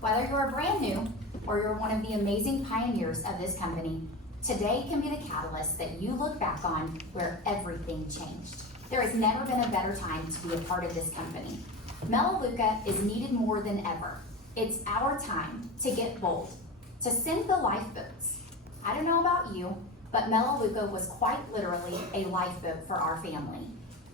Whether you're brand new or you're one of the amazing pioneers of this company, today can be the catalyst that you look back on where everything changed. There has never been a better time to be a part of this company. Melaleuca is needed more than ever. It's our time to get bold, to sink the lifeboats. I don't know about you, but Melaleuca was quite literally a lifeboat for our family.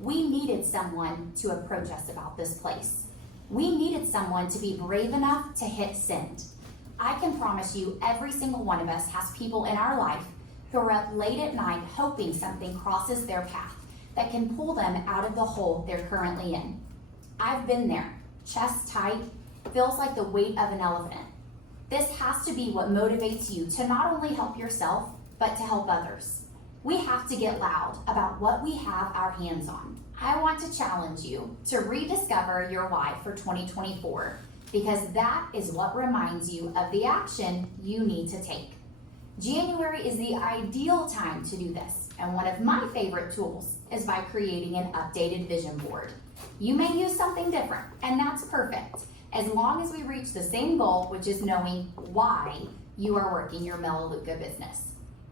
We needed someone to approach us about this place. We needed someone to be brave enough to hit send. I can promise you every single one of us has people in our life who are up late at night hoping something crosses their path that can pull them out of the hole they're currently in. I've been there, chest tight, feels like the weight of an elephant. This has to be what motivates you to not only help yourself, but to help others. We have to get loud about what we have our hands on. I want to challenge you to rediscover your why for 2024, because that is what reminds you of the action you need to take. January is the ideal time to do this, and one of my favorite tools is by creating an updated vision board. You may use something different, and that's perfect, as long as we reach the same goal, which is knowing why you are working your Melaleuca business.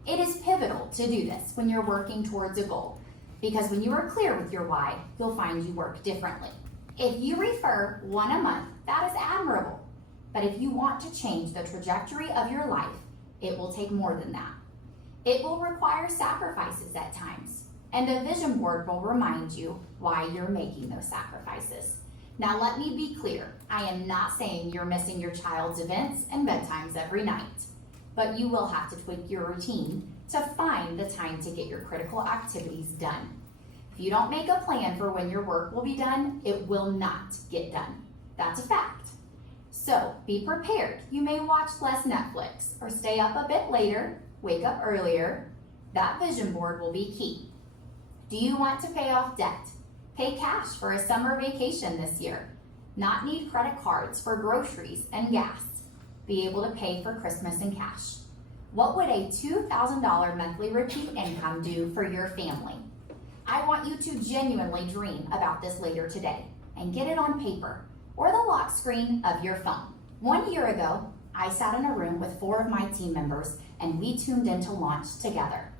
It is pivotal to do this when you're working towards a goal, because when you are clear with your why, you'll find you work differently. If you refer one a month, that is admirable. But if you want to change the trajectory of your life, it will take more than that. It will require sacrifices at times, and a vision board will remind you why you're making those sacrifices. Now let me be clear, I am not saying you're missing your child's events and bedtimes every night, but you will have to tweak your routine to find the time to get your critical activities done. If you don't make a plan for when your work will be done, it will not get done. That's a fact. So be prepared. You may watch less Netflix or stay up a bit later, wake up earlier. That vision board will be key. Do you want to pay off debt? Pay cash for a summer vacation this year. Not need credit cards for groceries and gas. Be able to pay for Christmas in cash. What would a $2,000 monthly repeat income do for your family? I want you to genuinely dream about this later today and get it on paper or the lock screen of your phone. 1 year ago, I sat in a room with 4 of my team members and we tuned in to launch together.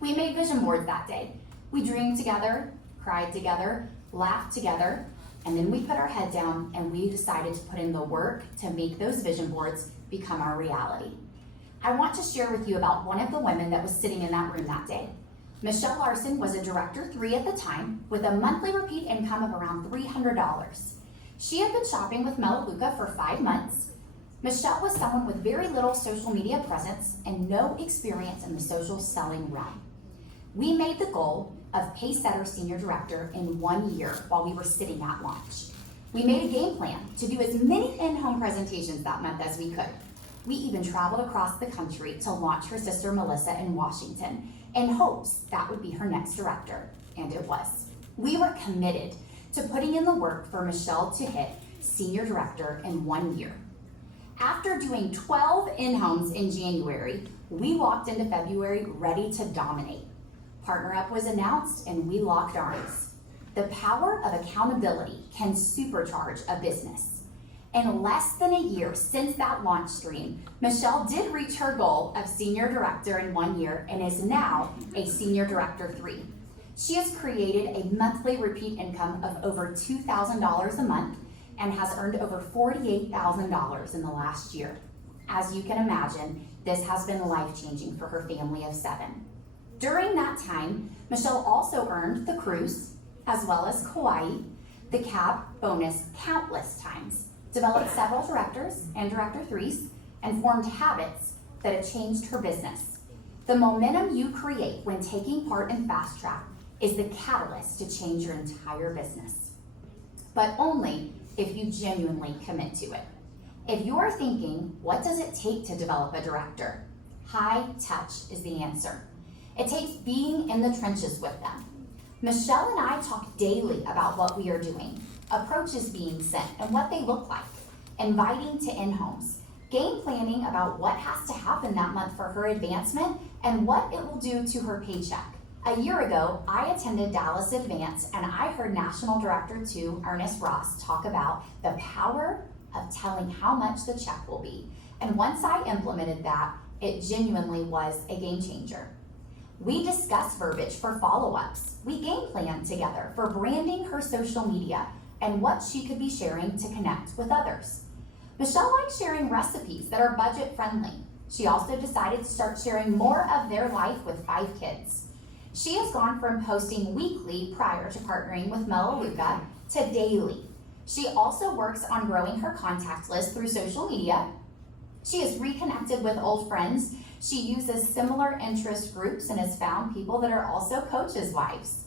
We made vision boards that day. We dreamed together, cried together, laughed together, and then we put our head down and we decided to put in the work to make those vision boards become our reality. I want to share with you about one of the women that was sitting in that room that day. Michelle Larson was a Director 3 at the time with a monthly repeat income of around $300. She had been shopping with Melaleuca for 5 months. Michelle was someone with very little social media presence and no experience in the social selling realm. We made the goal of Pacesetter Senior Director in 1 year while we were sitting at launch. We made a game plan to do as many in-home presentations that month as we could. We even traveled across the country to launch her sister Melissa in Washington in hopes that would be her next director, and it was. We were committed to putting in the work for Michelle to hit Senior Director in 1 year. After doing 12 in-homes in January, we walked into February ready to dominate. Partner Up was announced and we locked arms. The power of accountability can supercharge a business. In less than a year since that launch stream, Michelle did reach her goal of Senior Director in 1 year and is now a Senior Director 3. She has created a monthly repeat income of over $2,000 a month and has earned over $48,000 in the last year. As you can imagine, this has been life-changing for her family of 7. During that time, Michelle also earned the cruise, as well as Kauai, the cab bonus countless times, developed several directors and Director 3s, and formed habits that have changed her business. The momentum you create when taking part in Fast Track is the catalyst to change your entire business, but only if you genuinely commit to it. If you're thinking, what does it take to develop a director? High touch is the answer. It takes being in the trenches with them. Michelle and I talk daily about what we are doing, approaches being sent and what they look like, inviting to in-homes, game planning about what has to happen that month for her advancement and what it will do to her paycheck. A year ago, I attended Dallas Advance and I heard National Director 2 Ernest Ross talk about the power of telling how much the check will be. And once I implemented that, it genuinely was a game changer. We discussed verbiage for follow-ups. We game planned together for branding her social media and what she could be sharing to connect with others. Michelle likes sharing recipes that are budget friendly. She also decided to start sharing more of their life with 5 kids. She has gone from posting weekly prior to partnering with Melaleuca to daily. She also works on growing her contact list through social media. She has reconnected with old friends. She uses similar interest groups and has found people that are also coaches' wives.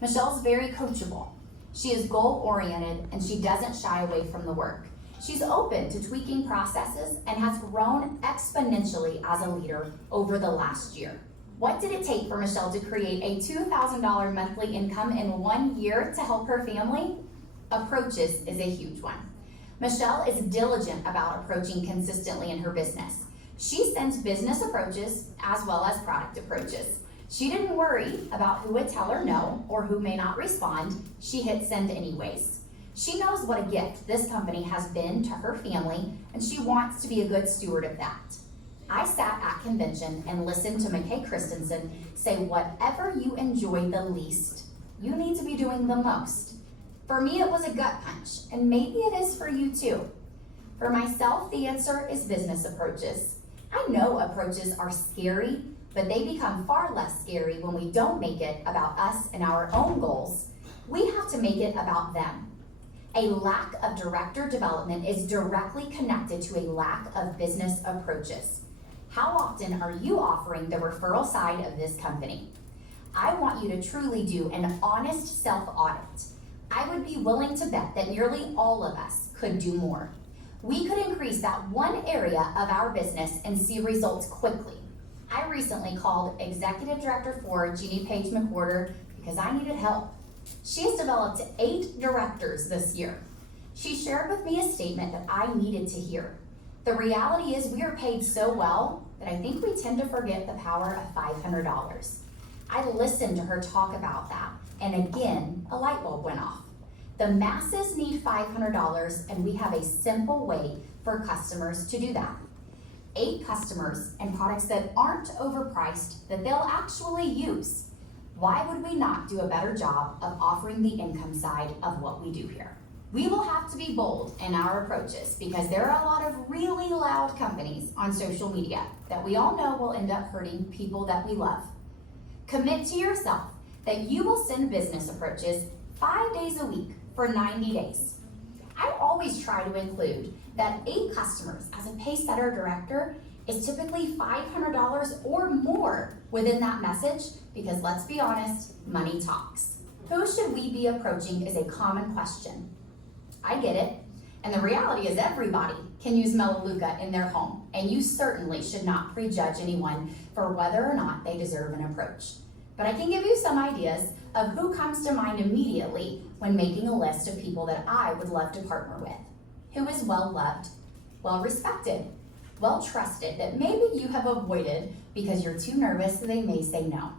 Michelle's very coachable. She is goal-oriented and she doesn't shy away from the work. She's open to tweaking processes and has grown exponentially as a leader over the last year. What did it take for Michelle to create a $2,000 monthly income in 1 year to help her family? Approaches is a huge one. Michelle is diligent about approaching consistently in her business. She sends business approaches as well as product approaches. She didn't worry about who would tell her no or who may not respond. She hit send anyways. She knows what a gift this company has been to her family, and she wants to be a good steward of that. I sat at convention and listened to McKay Christensen say whatever you enjoy the least, you need to be doing the most. For me, it was a gut punch, and maybe it is for you too. For myself, the answer is business approaches. I know approaches are scary, but they become far less scary when we don't make it about us and our own goals. We have to make it about them. A lack of director development is directly connected to a lack of business approaches. How often are you offering the referral side of this company? I want you to truly do an honest self-audit. I would be willing to bet that nearly all of us could do more. We could increase that one area of our business and see results quickly. I recently called Executive Director for Jeannie Page McWhorter because I needed help. She has developed 8 directors this year. She shared with me a statement that I needed to hear. The reality is we are paid so well that I think we tend to forget the power of $500. I listened to her talk about that, and again, a light bulb went off. The masses need $500, and we have a simple way for customers to do that. 8 customers and products that aren't overpriced that they'll actually use. Why would we not do a better job of offering the income side of what we do here? We will have to be bold in our approaches because there are a lot of really loud companies on social media that we all know will end up hurting people that we love. Commit to yourself that you will send business approaches 5 days a week for 90 days. I always try to include that 8 customers as a Pacesetter director is typically $500 or more within that message because let's be honest, money talks. Who should we be approaching is a common question. I get it, and the reality is everybody can use Melaleuca in their home, and you certainly should not prejudge anyone for whether or not they deserve an approach. But I can give you some ideas of who comes to mind immediately when making a list of people that I would love to partner with. Who is well-loved, well-respected, well-trusted, that maybe you have avoided because you're too nervous they may say no.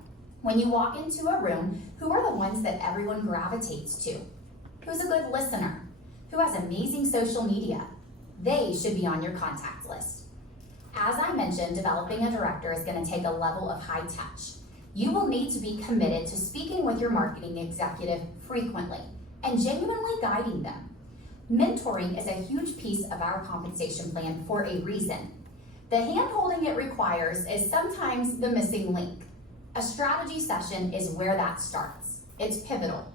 When you walk into a room, who are the ones that everyone gravitates to? Who's a good listener? Who has amazing social media? They should be on your contact list. As I mentioned, developing a director is going to take a level of high touch. You will need to be committed to speaking with your marketing executive frequently and genuinely guiding them. Mentoring is a huge piece of our compensation plan for a reason. The hand-holding it requires is sometimes the missing link. A strategy session is where that starts. It's pivotal.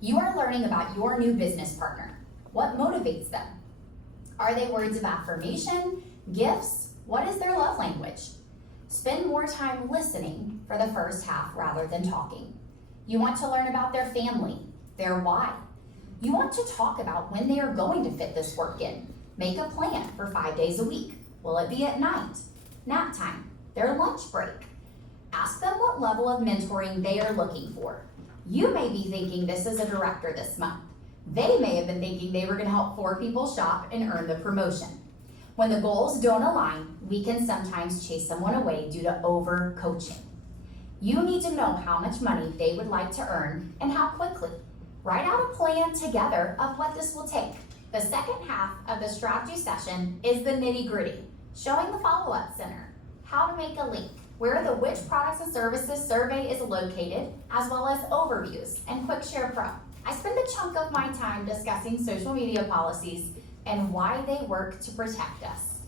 You are learning about your new business partner. What motivates them? Are they words of affirmation, gifts? What is their love language? Spend more time listening for the first half rather than talking. You want to learn about their family, their why. You want to talk about when they are going to fit this work in. Make a plan for 5 days a week. Will it be at night? Nap time? Their lunch break? Ask them what level of mentoring they are looking for. You may be thinking this is a director this month. They may have been thinking they were going to help 4 people shop and earn the promotion. When the goals don't align, we can sometimes chase someone away due to over-coaching. You need to know how much money they would like to earn and how quickly. Write out a plan together of what this will take. The second half of the strategy session is the nitty-gritty, showing the follow-up center, how to make a link, where the which products and services survey is located, as well as overviews and Quick Share Pro. I spend a chunk of my time discussing social media policies and why they work to protect us.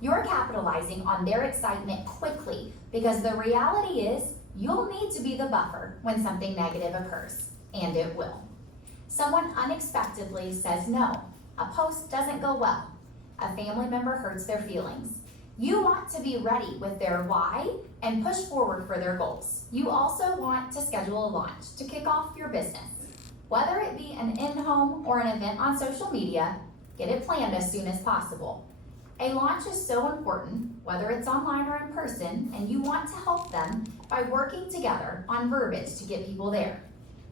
You're capitalizing on their excitement quickly because the reality is you'll need to be the buffer when something negative occurs, and it will. Someone unexpectedly says no. A post doesn't go well. A family member hurts their feelings. You want to be ready with their why and push forward for their goals. You also want to schedule a launch to kick off your business. Whether it be an in-home or an event on social media, get it planned as soon as possible. A launch is so important, whether it's online or in person, and you want to help them by working together on verbiage to get people there.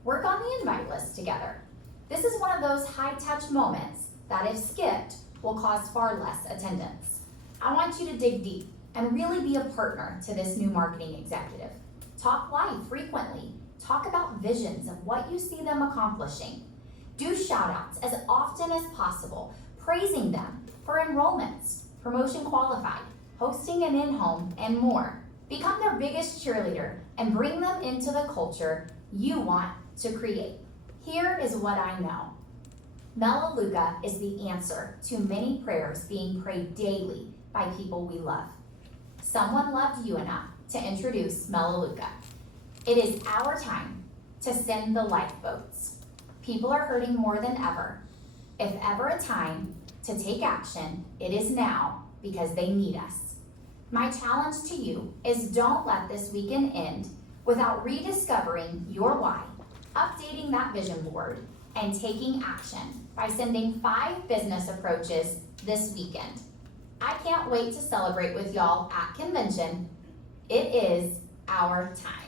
Work on the invite list together. This is one of those high-touch moments that, if skipped, will cause far less attendance. I want you to dig deep and really be a partner to this new marketing executive. Talk live frequently. Talk about visions of what you see them accomplishing. Do shout-outs as often as possible, praising them for enrollments, promotion qualified, hosting an in-home, and more. Become their biggest cheerleader and bring them into the culture you want to create. Here is what I know. Melaleuca is the answer to many prayers being prayed daily by people we love. Someone loved you enough to introduce Melaleuca. It is our time to send the lifeboats. People are hurting more than ever. If ever a time to take action, it is now because they need us. My challenge to you is don't let this weekend end without rediscovering your why, updating that vision board, and taking action by sending 5 business approaches this weekend. I can't wait to celebrate with y'all at convention. It is our time.